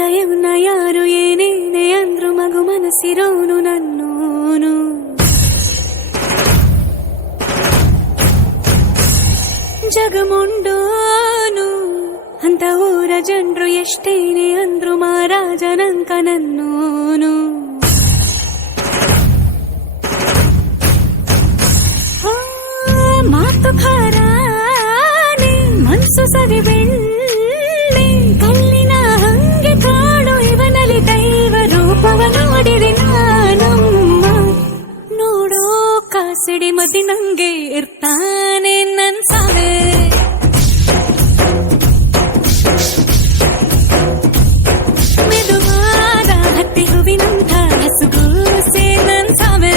ಅಂತ ಇವನ ಯಾರು ಏನೇನೆ ಅಂದ್ರು ಮಗು ಮನಸ್ಸಿರೋನು ನನ್ನೋನು. ಜಗಮುಂಡೋನು ಅಂತ ಊರ ಜನರು ಎಷ್ಟೇನೆ ಅಂದ್ರು ಮಹಾರಾಜನಂಕ ನನ್ನೋನು. ಮಾತು ಖಾರಾನೆ ಮನ್ಸು ಸವಿ ಬೆಳ್ಳಿ ಕಲ್ಲಿನ ಹಂಗೆ ಕಾಣು ಇವನಲ್ಲಿ ದೈವ ರೂಪವ ನೋಡಿದೆ ನಾನಮ್ಮ. ನೋಡೋ ಕಾಸಿಡಿ ಮತಿ ನಂಗೆ ಇರ್ತಾನೆ ನನ್ ಸಾವೆ. ಮೆದುವಾದ ಹತ್ತಿ ಹೂವಿನಂಥ ಹಸುಗೂಸೆ ನನ್ ಸಾವೆ.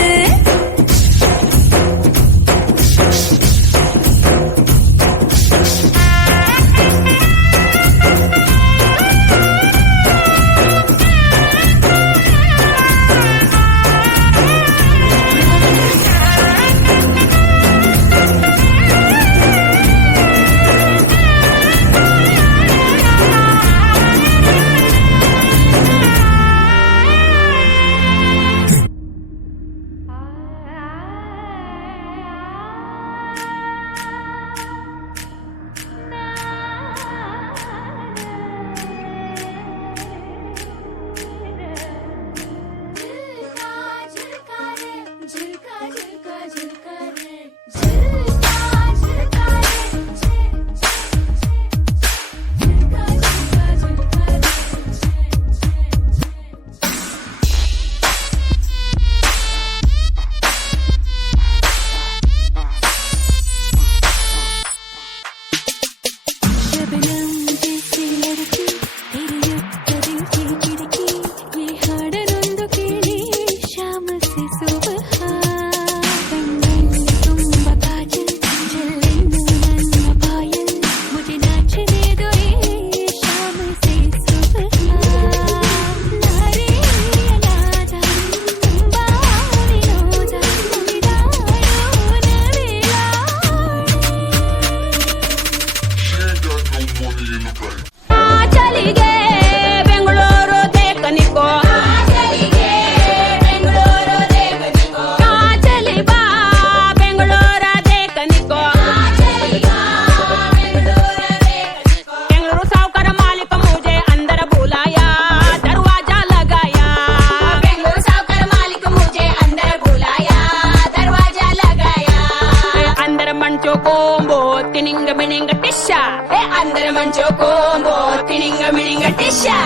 Andare mangio combo, tininga mininga tisha,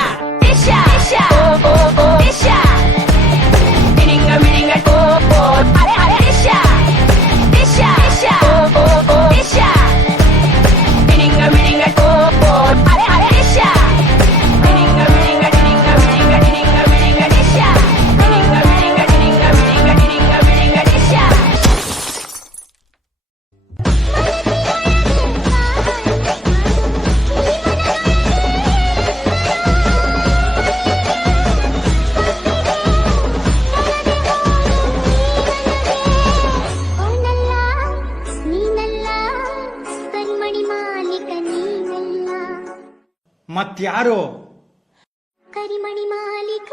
tisha, tisha, oh oh oh, tisha, tininga mininga combo, are are tisha, tisha, tisha, oh oh oh, tisha, tininga mininga combo, are are tisha, tininga mininga tininga mininga tininga mininga tisha, tininga mininga tininga mininga tininga mininga tisha. ಮತ್ಯಾರು? ಕರಿಮಣಿ ಮಾಲೀಕ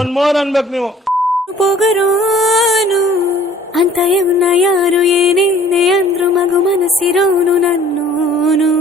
one more ಅನ್ಬೇಕು ನೀವು. ಪೊಗರೋನು ಅಂತ ಇವನ ಯಾರು ಏನೇನೆ ಅಂದ್ರು ಮಗು ಮನಸ್ಸಿರೋನು ನನ್ನೋನು.